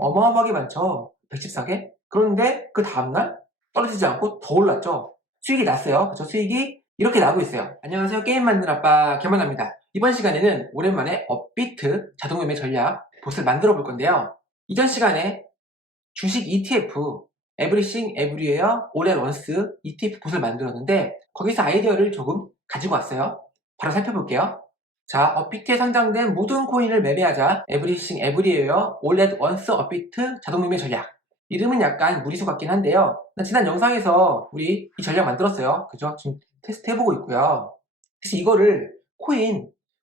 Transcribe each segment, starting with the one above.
어마어마하게 많죠. 114개? 그런데 그 다음날 떨어지지 않고 더 올랐죠. 수익이 났어요. 그쵸? 수익이 이렇게 나고 있어요. 안녕하세요. 게임 만드는 아빠 개만합니다. 이번 시간에는 오랜만에 업비트 자동매매 전략 봇을 만들어 볼 건데요. 이전 시간에 주식 ETF 에브리싱 에브리웨어 올 앳 원스 ETF 봇을 만들었는데 거기서 아이디어를 조금 가지고 왔어요. 바로 살펴볼게요. 자, 업비트에 상장된 모든 코인을 매매하자. 에브리싱 에브리웨어 올 앳 원스 업비트 자동매매 전략. 이름은 약간 무리수 같긴 한데요. 지난 영상에서 우리 이 전략 만들었어요. 그죠? 지금 테스트 해보고 있고요. 그래서 이거를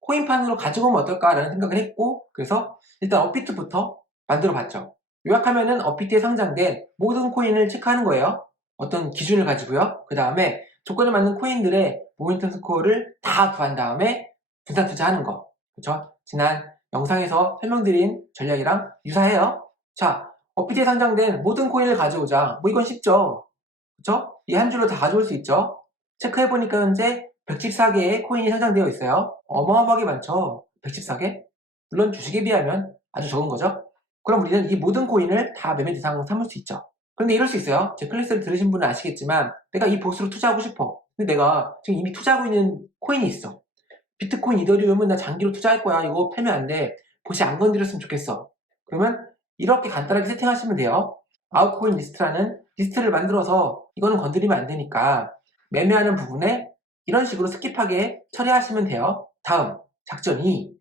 코인판으로 가지고 오면 어떨까라는 생각을 했고, 그래서 일단 업비트부터 만들어 봤죠. 요약하면은 업비트에 상장된 모든 코인을 체크하는 거예요. 어떤 기준을 가지고요. 그 다음에 조건에 맞는 코인들의 모멘텀 스코어를 다 구한 다음에 분산 투자하는 거. 그쵸? 지난 영상에서 설명드린 전략이랑 유사해요. 자, 업비트에 상장된 모든 코인을 가져오자. 뭐 이건 쉽죠? 그쵸? 이 한 줄로 다 가져올 수 있죠? 체크해보니까 현재 114개의 코인이 상장되어 있어요. 어마어마하게 많죠? 114개? 물론 주식에 비하면 아주 적은 거죠? 그럼 우리는 이 모든 코인을 다 매매 대상 삼을 수 있죠. 그런데 이럴 수 있어요. 제 클래스를 들으신 분은 아시겠지만 내가 이 보스로 투자하고 싶어. 근데 내가 지금 이미 투자하고 있는 코인이 있어. 비트코인, 이더리움은 나 장기로 투자할 거야. 이거 팔면 안 돼. 보시 안 건드렸으면 좋겠어. 그러면 이렇게 간단하게 세팅하시면 돼요. 아웃코인 리스트라는 리스트를 만들어서 이거는 건드리면 안 되니까 매매하는 부분에 이런 식으로 스킵하게 처리하시면 돼요. 다음, 작전 2.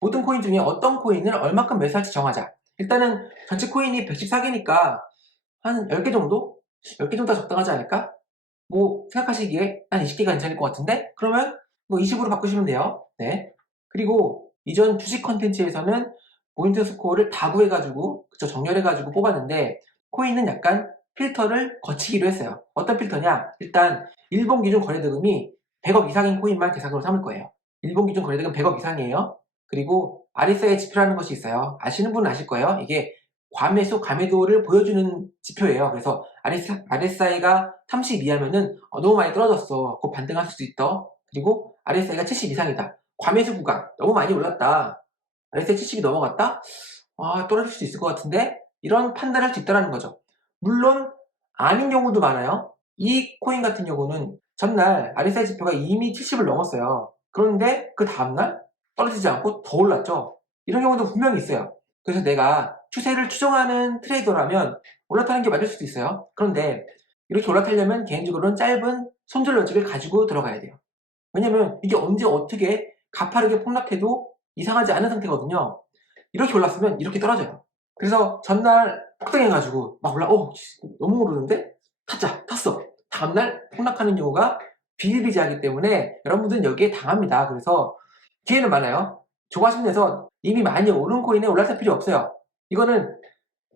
모든 코인 중에 어떤 코인을 얼마큼 매수할지 정하자. 일단은 전체 코인이 114개니까 한 10개 정도? 10개 정도가 적당하지 않을까? 뭐 생각하시기에 한 20개가 괜찮을 것 같은데? 그러면 뭐 20으로 바꾸시면 돼요. 네. 그리고 이전 주식 컨텐츠에서는 포인트 스코어를 다 구해가지고 그쵸, 정렬해가지고 뽑았는데 코인은 약간 필터를 거치기로 했어요. 어떤 필터냐? 일단 일본 기준 거래대금이 100억 이상인 코인만 대상으로 삼을 거예요. 일본 기준 거래대금 100억 이상이에요. 그리고 RSI 지표라는 것이 있어요. 아시는 분은 아실 거예요. 이게 과매수, 과매도를 보여주는 지표예요. 그래서 RSI가 30 이하면은 너무 많이 떨어졌어. 곧 반등할 수도 있다. 그리고 RSI가 70 이상이다. 과매수 구간 너무 많이 올랐다. RSI 70이 넘어갔다? 떨어질 수도 있을 것 같은데? 이런 판단을 할 수 있다는 거죠. 물론 아닌 경우도 많아요. 이 코인 같은 경우는 전날 RSI 지표가 이미 70을 넘었어요. 그런데 그 다음날 떨어지지 않고 더 올랐죠. 이런 경우도 분명히 있어요. 그래서 내가 추세를 추종하는 트레이더라면 올라타는 게 맞을 수도 있어요. 그런데 이렇게 올라타려면 개인적으로는 짧은 손절 로직을 가지고 들어가야 돼요. 왜냐면 이게 언제 어떻게 가파르게 폭락해도 이상하지 않은 상태거든요. 이렇게 올랐으면 이렇게 떨어져요. 그래서 전날 폭등해가지고 막 올라, 너무 오르는데? 탔어. 다음날 폭락하는 경우가 비일비재하기 때문에 여러분들은 여기에 당합니다. 그래서 기회는 많아요. 조바심 내서 이미 많이 오른 코인에 올라탈 필요 없어요. 이거는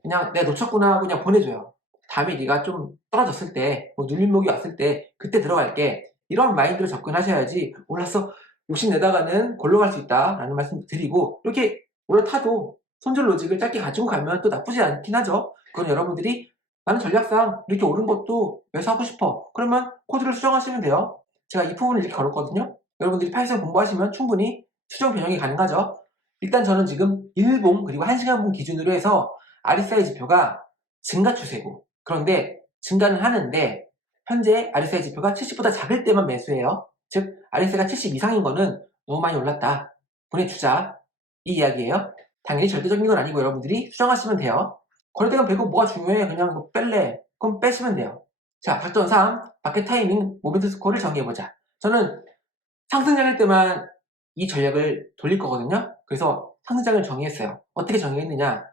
그냥 내가 놓쳤구나 하고 그냥 보내줘요. 다음에 네가 좀 떨어졌을 때, 뭐 눌림목이 왔을 때 그때 들어갈게. 이런 마인드로 접근하셔야지 올랐어 욕심내다가는 골로 갈 수 있다라는 말씀 드리고 이렇게 올라타도 손절 로직을 짧게 가지고 가면 또 나쁘지 않긴 하죠. 그건 여러분들이 나는 전략상 이렇게 오른 것도 매수하고 싶어. 그러면 코드를 수정하시면 돼요. 제가 이 부분을 이렇게 걸었거든요. 여러분들이 파이썬 공부하시면 충분히 수정 변형이 가능하죠. 일단 저는 지금 1봉 그리고 1시간봉 기준으로 해서 RSI 지표가 증가 추세고 그런데 증가는 하는데 현재 RSI 지표가 70보다 작을 때만 매수해요. 즉 RSI가 70 이상인 거는 너무 많이 올랐다. 보내주자. 이 이야기예요. 당연히 절대적인 건 아니고 여러분들이 수정하시면 돼요. 거래대금 100억 뭐가 중요해? 그냥 이거 뺄래. 그럼 빼시면 돼요. 자, 작전 3. 마켓 타이밍 모멘트 스코어를 정해보자. 저는 상승장일 때만 이 전략을 돌릴 거거든요. 그래서 상승장을 정의했어요. 어떻게 정의했느냐?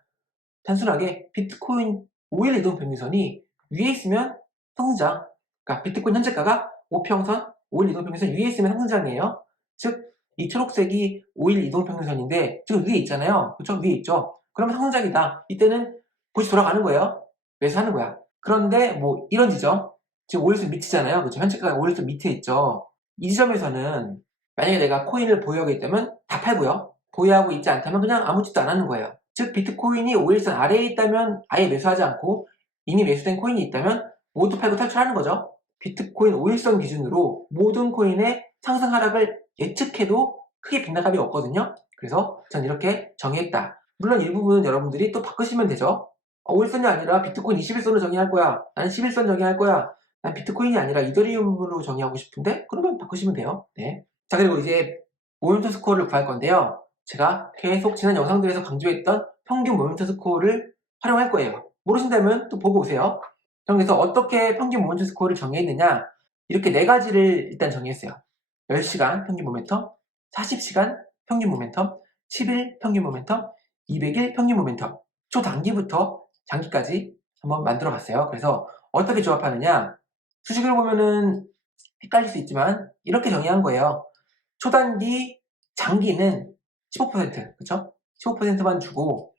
단순하게 비트코인 5일 이동 평균선이 위에 있으면 상승장. 그러니까 비트코인 현재가가 5평선, 5일 이동 평균선 위에 있으면 상승장이에요. 즉, 이 초록색이 5일 이동 평균선인데 지금 위에 있잖아요. 그쵸? 위에 있죠? 그러면 상승장이다. 이때는 다시 돌아가는 거예요. 매수하는 거야. 그런데 뭐 이런 지점, 지금 5일선 밑이잖아요. 그쵸? 현재가가 5일선 밑에 있죠. 이 지점에서는 만약에 내가 코인을 보유하고 있다면 다 팔고요. 보유하고 있지 않다면 그냥 아무 짓도 안 하는 거예요. 즉 비트코인이 5일선 아래에 있다면 아예 매수하지 않고 이미 매수된 코인이 있다면 모두 팔고 탈출하는 거죠. 비트코인 5일선 기준으로 모든 코인의 상승 하락을 예측해도 크게 빗나감이 없거든요. 그래서 전 이렇게 정의했다. 물론 일부분은 여러분들이 또 바꾸시면 되죠. 5일선이 아니라 비트코인 21선으로 정의할 거야. 나는 11선 정의할 거야. 난 비트코인이 아니라 이더리움으로 정의하고 싶은데? 그러면 바꾸시면 돼요. 네. 자, 그리고 이제 모멘텀 스코어를 구할 건데요. 제가 계속 지난 영상들에서 강조했던 평균 모멘텀 스코어를 활용할 거예요. 모르신다면 또 보고 오세요. 저는 그래서 어떻게 평균 모멘텀 스코어를 정의했느냐, 이렇게 4가지를 일단 정의했어요. 10시간 평균 모멘텀, 40시간 평균 모멘텀, 10일 평균 모멘텀, 200일 평균 모멘텀, 초단기부터 장기까지 한번 만들어 봤어요. 그래서 어떻게 조합하느냐, 수식을 보면은 헷갈릴 수 있지만 이렇게 정의한 거예요. 초단기, 장기는 15%, 그쵸? 15%만 주고,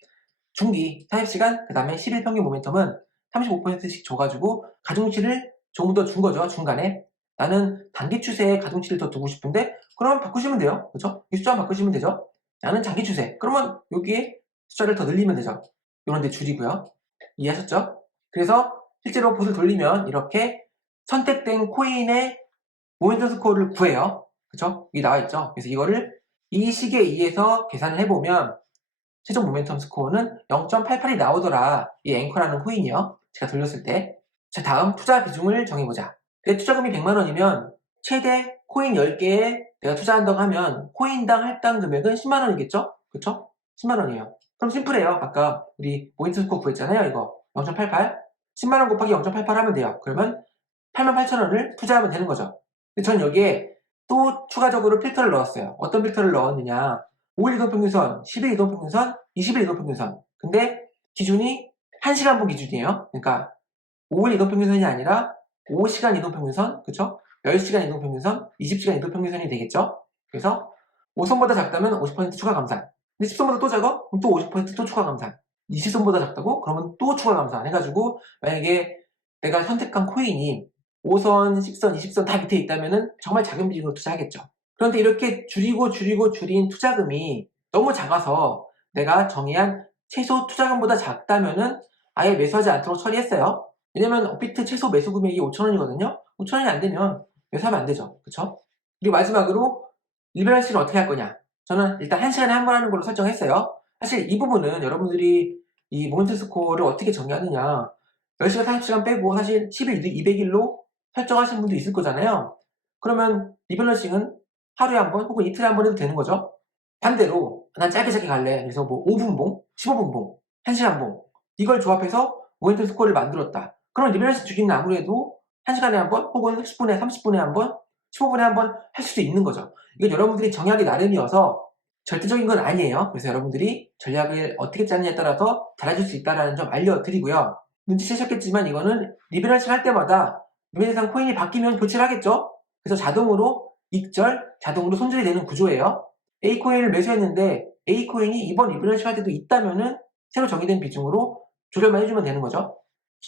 중기 40시간, 그 다음에 10일 평균 모멘텀은 35%씩 줘가지고 가중치를 조금 더 준 거죠. 중간에 나는 단기 추세에 가중치를 더 두고 싶은데 그러면 바꾸시면 돼요. 그쵸? 이 숫자 바꾸시면 되죠. 나는 장기 추세, 그러면 여기에 숫자를 더 늘리면 되죠. 이런 데 줄이고요. 이해하셨죠? 그래서 실제로 봇을 돌리면 이렇게 선택된 코인의 모멘텀 스코어를 구해요. 그쵸? 여기 나와있죠? 그래서 이거를 이 식에 의해서 계산을 해보면 최종 모멘텀 스코어는 0.88이 나오더라. 이 앵커라는 코인이요. 제가 돌렸을 때. 자, 다음 투자 비중을 정해보자. 내 투자금이 100만원이면 최대 코인 10개에 내가 투자한다고 하면 코인당 할당 금액은 10만원이겠죠? 그쵸? 10만원이에요. 그럼 심플해요. 아까 우리 모멘텀 스코어 구했잖아요. 이거 0.88. 10만원 곱하기 0.88 하면 돼요. 그러면 88,000원을 투자하면 되는 거죠. 근데 전 여기에 또 추가적으로 필터를 넣었어요. 어떤 필터를 넣었느냐. 5일 이동평균선, 10일 이동평균선, 20일 이동평균선. 근데 기준이 1시간분 기준이에요. 그러니까 5일 이동평균선이 아니라 5시간 이동평균선, 그쵸? 10시간 이동평균선, 20시간 이동평균선이 되겠죠? 그래서 5선보다 작다면 50% 추가 감산. 근데 10선보다 또 작아? 그럼 또 50%또 추가 감산. 20선보다 작다고? 그러면 또 추가 감산 해가지고 만약에 내가 선택한 코인이 5선, 10선, 20선 다 밑에 있다면은 정말 작은 비중으로 투자하겠죠. 그런데 이렇게 줄이고 줄인 투자금이 너무 작아서 내가 정의한 최소 투자금보다 작다면은 아예 매수하지 않도록 처리했어요. 왜냐면 업비트 최소 매수 금액이 5,000원이거든요. 5,000원이 안 되면 매수하면 안 되죠. 그쵸? 그리고 마지막으로 리밸런싱을 어떻게 할 거냐. 저는 일단 1시간에 한 번 하는 걸로 설정했어요. 사실 이 부분은 여러분들이 이 모멘텀 스코어를 어떻게 정의하느냐, 10시간, 40시간 빼고 사실 10일, 200일로 설정하시는 분도 있을 거잖아요. 그러면 리밸런싱은 하루에 한 번 혹은 이틀에 한 번 해도 되는 거죠. 반대로 난 짧게 갈래. 그래서 뭐 5분봉, 15분봉, 1시간봉 이걸 조합해서 모멘텀 스코어를 만들었다. 그럼 리밸런싱 주기는 아무래도 1시간에 한 번 혹은 10분에 30분에 한 번, 15분에 한 번 할 수도 있는 거죠. 이건 여러분들이 정의하기 나름이어서 절대적인 건 아니에요. 그래서 여러분들이 전략을 어떻게 짜느냐에 따라서 달라질 수 있다는 점 알려드리고요. 눈치채셨겠지만 이거는 리밸런싱 할 때마다 매매대상 코인이 바뀌면 교체를 하겠죠. 그래서 자동으로 익절, 자동으로 손절이 되는 구조예요. A코인을 매수했는데 A코인이 이번 리밸런싱 할 때도 있다면은 새로 정의된 비중으로 조절만 해주면 되는 거죠.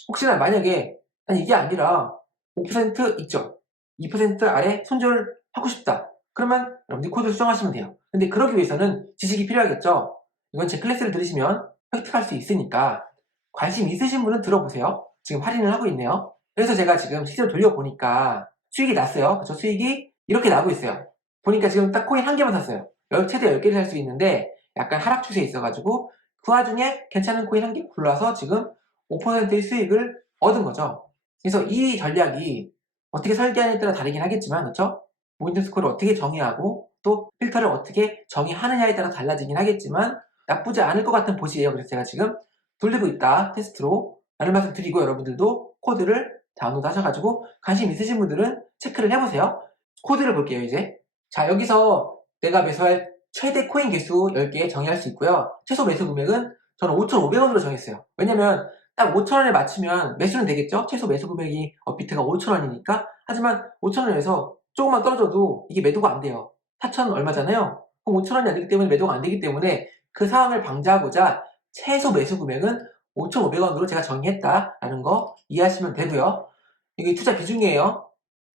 혹시나 만약에 난 이게 아니라 5% 익절, 2% 아래 손절하고 싶다. 그러면 여러분들이 코드를 수정하시면 돼요. 근데 그러기 위해서는 지식이 필요하겠죠. 이건 제 클래스를 들으시면 획득할 수 있으니까 관심 있으신 분은 들어보세요. 지금 할인을 하고 있네요. 그래서 제가 지금 시세를 돌려보니까 수익이 났어요. 그쵸? 수익이 이렇게 나고 있어요. 보니까 지금 딱 코인 한 개만 샀어요. 최대 10개를 살 수 있는데 약간 하락 추세에 있어가지고 그 와중에 괜찮은 코인 한 개 골라서 지금 5%의 수익을 얻은 거죠. 그래서 이 전략이 어떻게 설계하느냐에 따라 다르긴 하겠지만, 그쵸? 모멘텀 스코어를 어떻게 정의하고 또 필터를 어떻게 정의하느냐에 따라 달라지긴 하겠지만 나쁘지 않을 것 같은 보시예요. 그래서 제가 지금 돌리고 있다 테스트로 라는 말씀 드리고, 여러분들도 코드를 다운로드 하셔가지고 관심 있으신 분들은 체크를 해보세요. 코드를 볼게요. 이제 자, 여기서 내가 매수할 최대 코인 개수 10개 정의할 수 있고요. 최소 매수 금액은 저는 5,500원으로 정했어요. 왜냐면 딱 5,000원에 맞추면 매수는 되겠죠? 최소 매수 금액이 업비트가 5,000원이니까. 하지만 5,000원에서 조금만 떨어져도 이게 매도가 안 돼요. 4,000 얼마잖아요? 그럼 5,000원이 안 되기 때문에 매도가 안 되기 때문에 그 상황을 방지하고자 최소 매수 금액은 5,500원으로 제가 정의했다라는 거 이해하시면 되고요. 이게 투자 비중이에요.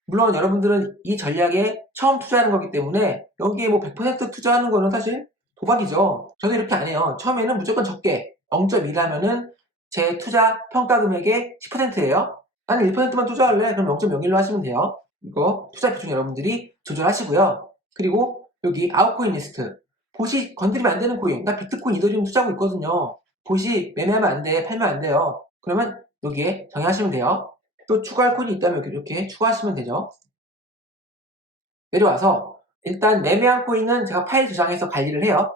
물론 여러분들은 이 전략에 처음 투자하는 거기 때문에 여기에 뭐 100% 투자하는 거는 사실 도박이죠. 저도 이렇게 안 해요. 처음에는 무조건 적게 0.1하면은 제 투자 평가 금액의 10%예요. 나는 1%만 투자할래. 그럼 0.01로 하시면 돼요. 이거 투자 비중 여러분들이 조절하시고요. 그리고 여기 아웃코인 리스트. 봇이 건드리면 안 되는 코인. 나 비트코인, 이더리움 투자하고 있거든요. 봇이 매매하면 안 돼, 팔면 안 돼요. 그러면 여기에 정의하시면 돼요. 또 추가할 코인이 있다면 이렇게 추가하시면 되죠. 내려와서 일단 매매한 코인은 제가 파일 저장해서 관리를 해요.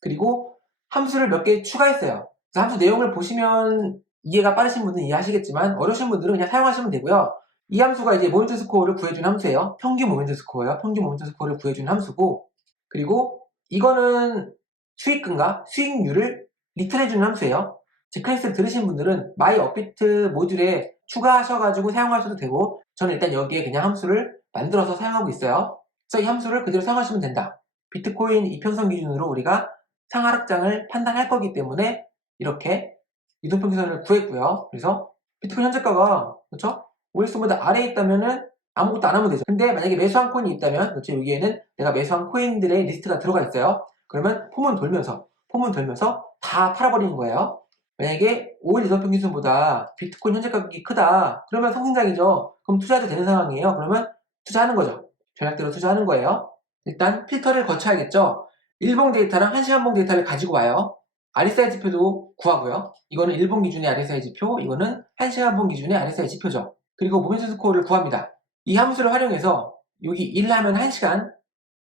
그리고 함수를 몇 개 추가했어요. 그래서 함수 내용을 보시면 이해가 빠르신 분들은 이해하시겠지만 어려우신 분들은 그냥 사용하시면 되고요. 이 함수가 이제 모멘트 스코어를 구해주는 함수예요. 평균 모멘트 스코어예요. 평균 모멘트 스코어를 구해주는 함수고, 그리고 이거는 수익금과 수익률을 리턴해주는 함수예요. 제 클래스를 들으신 분들은 마이 업비트 모듈에 추가하셔가지고 사용하셔도 되고, 저는 일단 여기에 그냥 함수를 만들어서 사용하고 있어요. 그래서 이 함수를 그대로 사용하시면 된다. 비트코인 이평선 기준으로 우리가 상하락장을 판단할 거기 때문에 이렇게 이동평균선을 구했고요. 그래서 비트코인 현재가가 그렇죠? 5일선보다 아래에 있다면은 아무것도 안 하면 되죠. 근데 만약에 매수한 코인이 있다면 그렇죠? 여기에는 내가 매수한 코인들의 리스트가 들어가 있어요. 그러면 폼은 돌면서 다 팔아버리는 거예요. 만약에 5일 이동평균선보다 비트코인 현재 가격이 크다. 그러면 상승장이죠. 그럼 투자해도 되는 상황이에요. 그러면 투자하는 거죠. 전략대로 투자하는 거예요. 일단 필터를 거쳐야겠죠. 일봉 데이터랑 한시간봉 데이터를 가지고 와요. RSI 지표도 구하고요. 이거는 일봉 기준의 RSI 지표, 이거는 한시간봉 기준의 RSI 지표죠. 그리고 모멘트 스코어를 구합니다. 이 함수를 활용해서 여기 1 하면 1시간,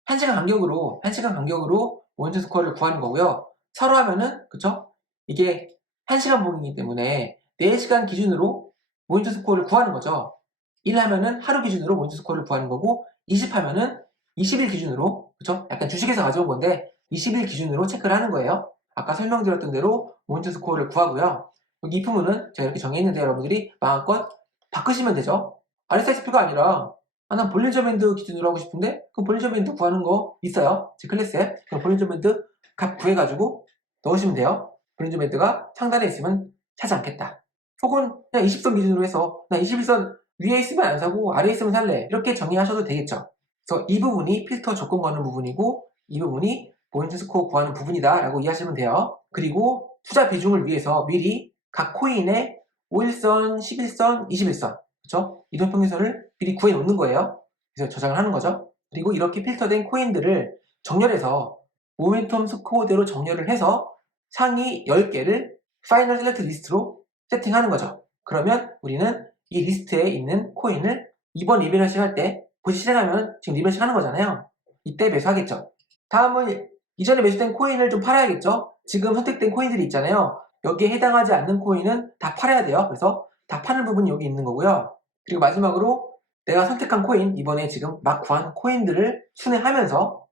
1시간 간격으로 모멘트 스코어를 구하는 거고요. 서로 하면은 그쵸? 이게 1시간 봉이기 때문에 4시간 기준으로 모멘트 스코어를 구하는 거죠. 1 하면은 하루 기준으로 모멘트 스코어를 구하는 거고, 20 하면은 20일 기준으로, 그쵸? 약간 주식에서 가져온 건데 20일 기준으로 체크를 하는 거예요. 아까 설명드렸던 대로 모멘트 스코어를 구하고요. 여기 이 부분은 제가 이렇게 정해있는데 여러분들이 마음껏 바꾸시면 되죠. RSI 지표가 아니라 난 볼린저 밴드 기준으로 하고 싶은데 그 볼린저 밴드 구하는 거 있어요. 제 클래스에. 그럼 볼린저 밴드 값 구해가지고 넣으시면 돼요. 볼린저 밴드가 상단에 있으면 사지 않겠다. 혹은 그냥 20선 기준으로 해서 나 21선 위에 있으면 안 사고 아래에 있으면 살래. 이렇게 정리하셔도 되겠죠. 그래서 이 부분이 필터 조건 거는 부분이고 이 부분이 포인트 스코어 구하는 부분이다 라고 이해하시면 돼요. 그리고 투자 비중을 위해서 미리 각 코인의 5일선, 11선, 21선 그렇죠? 이동평균선을 미리 구해 놓는 거예요. 그래서 저장을 하는 거죠. 그리고 이렇게 필터된 코인들을 정렬해서 모멘텀 스코어대로 정렬을 해서 상위 10개를 파이널 셀렉트 리스트로 세팅하는 거죠. 그러면 우리는 이 리스트에 있는 코인을 이번 리밸런싱 할 때 보시 실행하면 지금 리밸런싱 하는 거잖아요. 이때 매수하겠죠. 다음은 이전에 매수된 코인을 좀 팔아야겠죠. 지금 선택된 코인들이 있잖아요. 여기에 해당하지 않는 코인은 다 팔아야 돼요. 그래서 다 파는 부분이 여기 있는 거고요. 그리고 마지막으로 내가 선택한 코인, 이번에 지금 막 구한 코인들을 순회하면서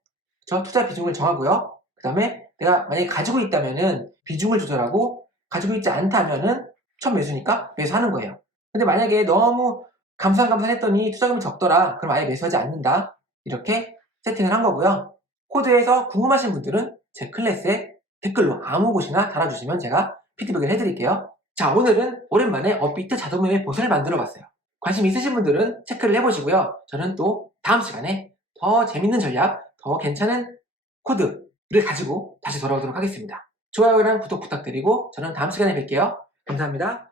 저 투자 비중을 정하고요. 그 다음에 내가 만약에 가지고 있다면은 비중을 조절하고, 가지고 있지 않다면은 첫 매수니까 매수하는 거예요. 근데 만약에 너무 감산감산했더니 투자금이 적더라. 그럼 아예 매수하지 않는다. 이렇게 세팅을 한 거고요. 코드에서 궁금하신 분들은 제 클래스에 댓글로 아무 곳이나 달아주시면 제가 피드백을 해드릴게요. 자, 오늘은 오랜만에 업비트 자동매매 봇을 만들어 봤어요. 관심 있으신 분들은 체크를 해보시고요. 저는 또 다음 시간에 더 재밌는 전략, 더 괜찮은 코드를 가지고 다시 돌아오도록 하겠습니다. 좋아요랑 구독 부탁드리고 저는 다음 시간에 뵐게요. 감사합니다.